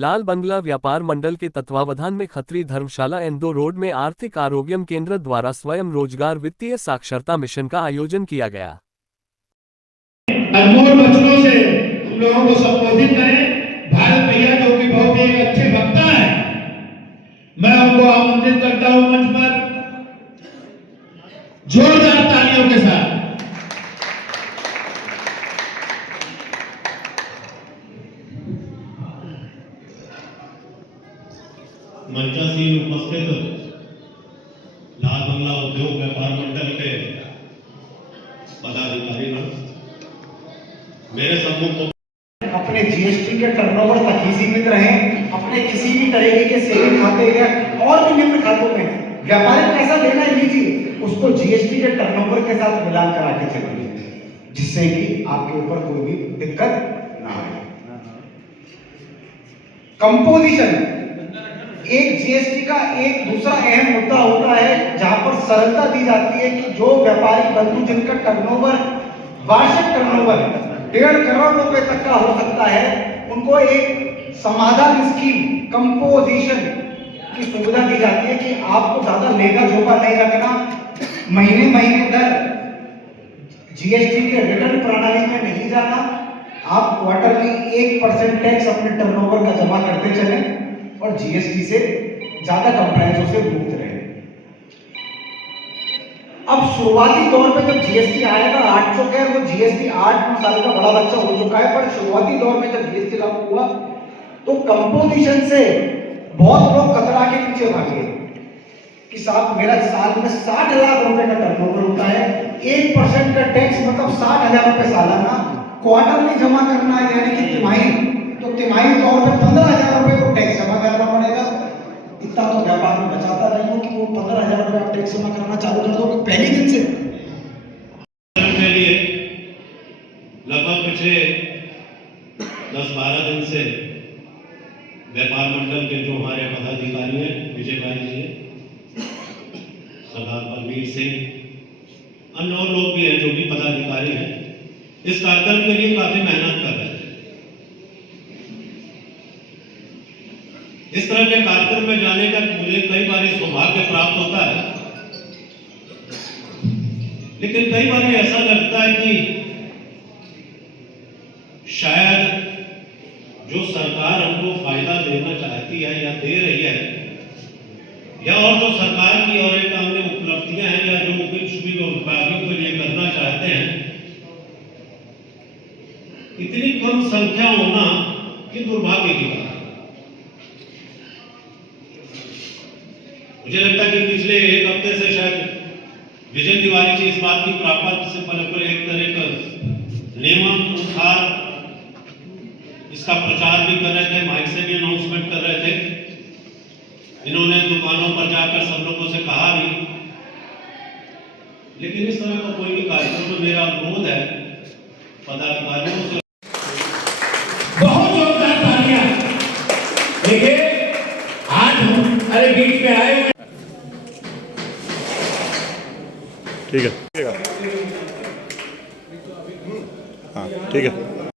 लाल बंगला व्यापार मंडल के तत्वावधान में खत्री धर्मशाला एंदो रोड में आर्थिक आरोग्यम केंद्र द्वारा स्वयं रोजगार वित्तीय साक्षरता मिशन का आयोजन किया गया। अनमोल वचनों से हम लोगों को संबोधित करें। भारत भैया जो कि बहुत ही एक अच्छे वक्ता है, मैं उनको आमंत्रित करता हूं मंच पर जोरदार तालियों के साथ। मंचासीन उपस्थित लाल बंगला उद्योग व्यापार मंडल के पदाधिकारी मेरे सम्मुख अपने जीएसटी के टर्नओवर तक ही सीमित रहें। अपने किसी भी तरीके के सेविंग खाते या और भी निम्न खातों में व्यापारिक पैसा देना लीजिए, उसको जीएसटी के टर्नओवर के साथ मिलान करा के चलिए, जिससे कि आपके ऊपर कोई भी दिक्कत ना आए। कंपोजिशन एक जीएसटी का एक दूसरा अहम मुद्दा होता है, जहां पर सरलता दी जाती है कि जो व्यापारी बंधु जिनका टर्नओवर वार्षिक टर्नओवर 1.5 करोड़ रुपए तक का हो सकता है, उनको एक समाधान स्कीम कंपोजिशन की सुविधा दी जाती है कि आपको ज्यादा लेखा जोखा नहीं रखना, महीने महीने दर जीएसटी के रिटर्न प्रणाली में नहीं जाना, आप क्वार्टरली 1% टैक्स अपने टर्नओवर का जमा करते चले और जीएसटी से ज्यादा कंप्लायंसों से मुक्त रहे। अब शुरुआती दौर पे जब जीएसटी आएगा 800 के, वो जीएसटी 8-9 साल का बड़ा बच्चा हो चुका है, पर शुरुआती दौर में जब जीएसटी लागू हुआ तो कंपोजिशन से बहुत लोग कतरा के पीछे भागे कि साहब मेरा साल में 60 लाख रुपए का टर्नओवर होता है, 1% का टैक्स मतलब 60,000 रुपए सालाना क्वार्टरली जमा करना है, यानी कि तिमाही, तो तिमाही तौर पर 15,000 रुपए को टैक्स जमा करना पड़ेगा। इतना तो व्यापार में बचाता नहीं हो कि वो 15,000 रुपए आप टैक्स जमा करना चालू कर दो पहले दिन से। के लिए लगभग पिछले 10-12 दिन से व्यापार मंडल के जो हमारे पदाधिकारी हैं, विजय भाई जी, सरदार बलबीर सिंह, अन्य और लोग भी हैं जो भी पदाधिकारी हैं, इस कार्यक्रम के लिए काफी मेहनत कर रहे थे। इस तरह के कार्यक्रम में जाने का मुझे कई बार सौभाग्य प्राप्त होता है, लेकिन कई बार ऐसा लगता है कि शायद जो सरकार हमको फायदा देना चाहती है या दे रही है, या और जो सरकार की और एक अन्य उपलब्धियां हैं या जो कुछ भी विभागों के लिए करना चाहते हैं, इतनी कम संख्या होना ये दुर्भाग्य की बात है। मुझे लगता है कि पिछले एक हफ्ते से शायद विजय तिवारी जी इस बात की प्राप्त से पहले एक तरह का नियमानुसार इसका प्रचार भी कर रहे थे, माइक से भी अनाउंसमेंट कर रहे थे। इन्होंने दुकानों पर जाकर सब लोगों से कहा भी, लेकिन इस तरह का कोई भी कार्यक्रम में मेरा अनुरोध है पदाधिकारियों से बहुत जोरदार तालियां। देखिए आज अरे बीच में आए हुए, ठीक है, हाँ ठीक है।